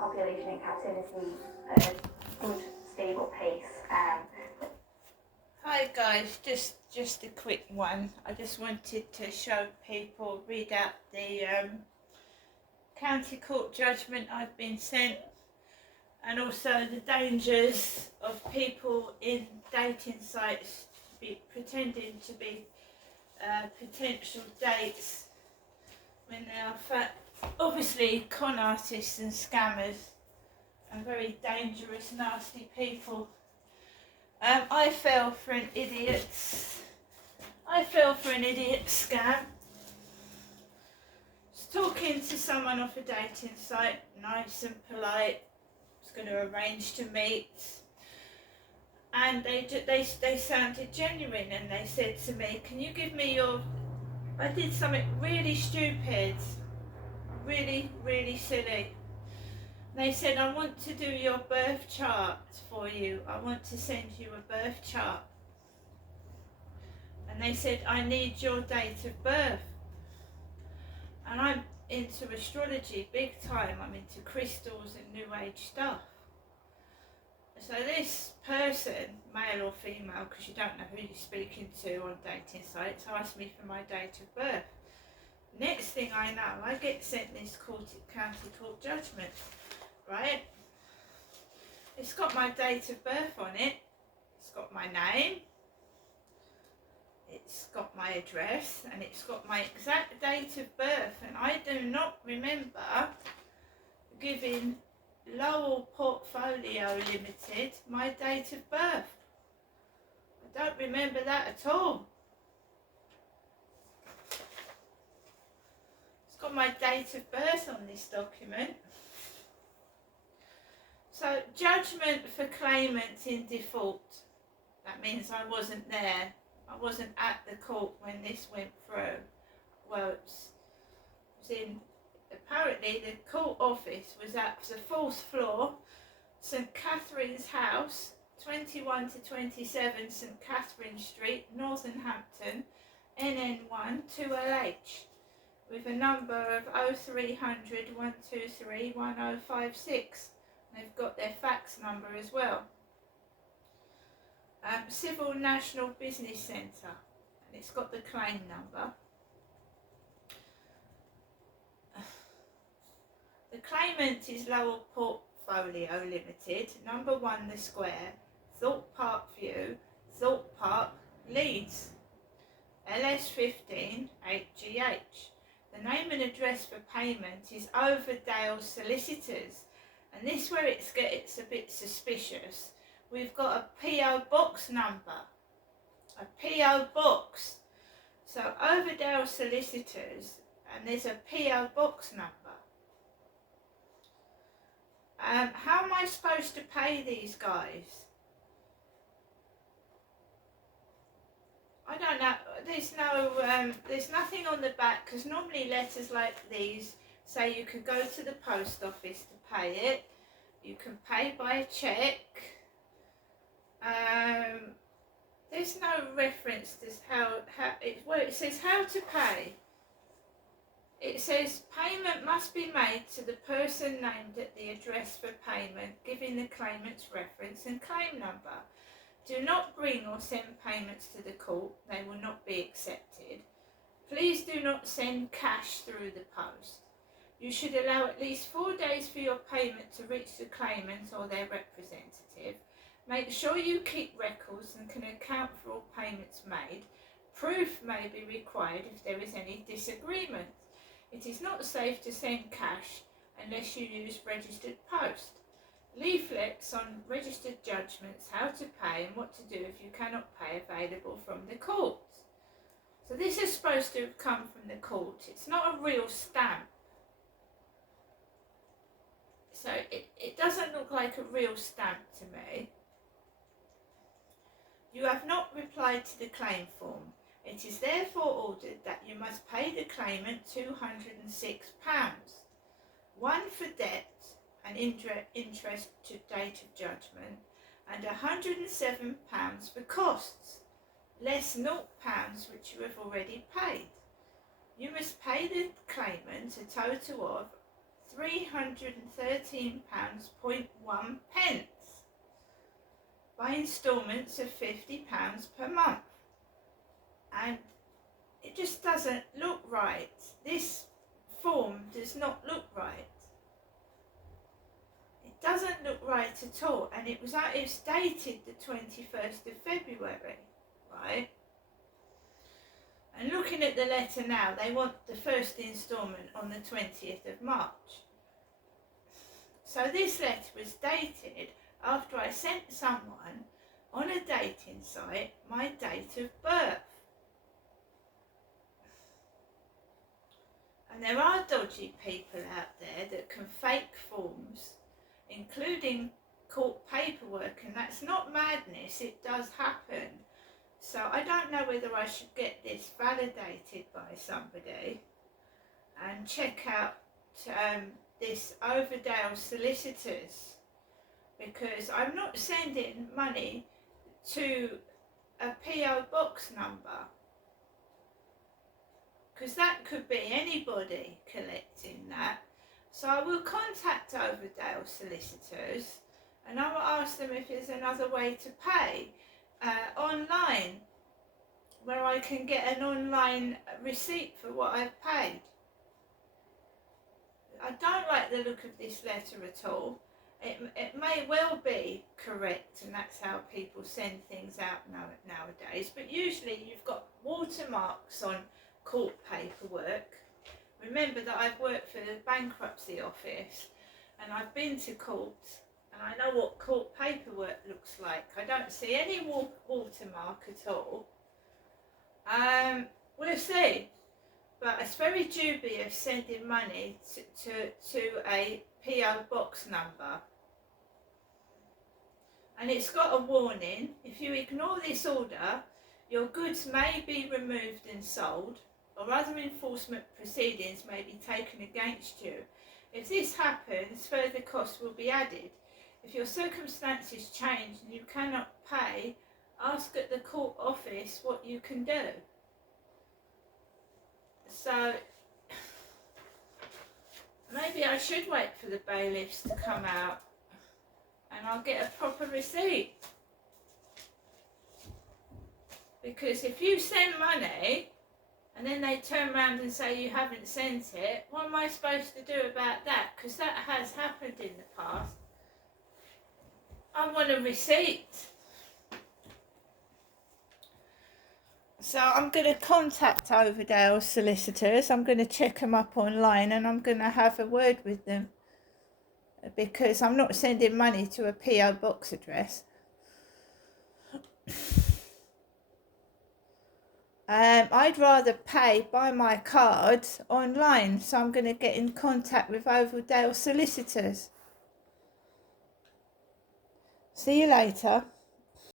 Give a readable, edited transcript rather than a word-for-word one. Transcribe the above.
population in captivity at a good, stable pace. Hi guys, just a quick one. I just wanted to show people, read out the county court judgment I've been sent, and also the dangers of people in dating sites pretending to be potential dates when they are obviously con artists and scammers and very dangerous, nasty people. I fell for an idiot scam. Was talking to someone off a dating site, nice and polite. Was going to arrange to meet, and they sounded genuine, and they said to me, "Can you give me your?" I did something really stupid, really silly. They said, "I want to do your birth chart for you. I want to send you a birth chart." And they said, "I need your date of birth." And I'm into astrology big time. I'm into crystals and new age stuff. So this person, male or female, because you don't know who you're speaking to on dating sites, asked me for my date of birth. Next thing I know, I get sent this county court judgment. Right? It's got my date of birth on it. It's got my name. It's got my address, and it's got my exact date of birth. And I do not remember giving Lowell Portfolio Limited my date of birth. I don't remember that at all. It's got my date of birth on this document. So, judgment for claimants in default. That means I wasn't there. I wasn't at the court when this went through. Well, it was in, apparently the court office was at the 4th floor, St Catherine's House, 21 to 27 St Catherine Street, Northampton, NN1 2LH, with a number of 0300 123 1056. They've got their fax number as well. Civil National Business Centre, and it's got the claim number. The claimant is Lowell Portfolio Limited, number 1 The Square, Thorpe Park View, Thorpe Park, Leeds, LS15 8GH. The name and address for payment is Overdale Solicitors. And this is where it's a bit suspicious. We've got a PO box number. A PO box. So Overdale Solicitors, and there's a PO box number. How am I supposed to pay these guys? I don't know. There's nothing on the back, because normally letters like these say you can go to the post office to pay it. You can pay by cheque. There's no reference to it says how to pay. It says payment must be made to the person named at the address for payment, giving the claimant's reference and claim number. Do not bring or send payments to the court. They will not be accepted. Please do not send cash through the post. You should allow at least 4 days for your payment to reach the claimant or their representative. Make sure you keep records and can account for all payments made. Proof may be required if there is any disagreement. It is not safe to send cash unless you use registered post. Leaflets on registered judgments, how to pay and what to do if you cannot pay, available from the courts. So this is supposed to have come from the court. It's not a real stamp. So it doesn't look like a real stamp to me. You have not replied to the claim form. It is therefore ordered that you must pay the claimant £206, 1 for debt and interest to date of judgment, and £107 for costs, less £0 which you have already paid. You must pay the claimant a total of £313.1 by instalments of £50 per month. And it just doesn't look right. This form does not look right. It doesn't look right at all, and it's dated the 21st of February, right? And looking at the letter now, they want the first instalment on the 20th of March. So this letter was dated after I sent someone on a dating site my date of birth. And there are dodgy people out there that can fake forms, including court paperwork, and that's not madness, it does happen. So I don't know whether I should get this validated by somebody and check out this Overdale Solicitors, because I'm not sending money to a PO box number, because that could be anybody collecting that. So I will contact Overdale Solicitors and I will ask them if there's another way to pay online, where I can get an online receipt for what I've paid. I don't like the look of this letter at all. It may well be correct, and that's how people send things out nowadays, but usually you've got watermarks on court paperwork. Remember that I've worked for the bankruptcy office and I've been to court, and I know what court paperwork looks like. I don't see any watermark at all. We'll see. But it's very dubious sending money to a PO box number. And it's got a warning: if you ignore this order, your goods may be removed and sold, or other enforcement proceedings may be taken against you. If this happens, further costs will be added. If your circumstances change and you cannot pay, ask at the court office what you can do. So maybe I should wait for the bailiffs to come out and I'll get a proper receipt. Because if you send money and then they turn around and say you haven't sent it, what am I supposed to do about that? Because that has happened in the past. I want a receipt. So I'm going to contact Overdale Solicitors. I'm going to check them up online and I'm going to have a word with them, because I'm not sending money to a PO box address. I'd rather pay by my card online, so I'm going to get in contact with Overdale Solicitors. See you later.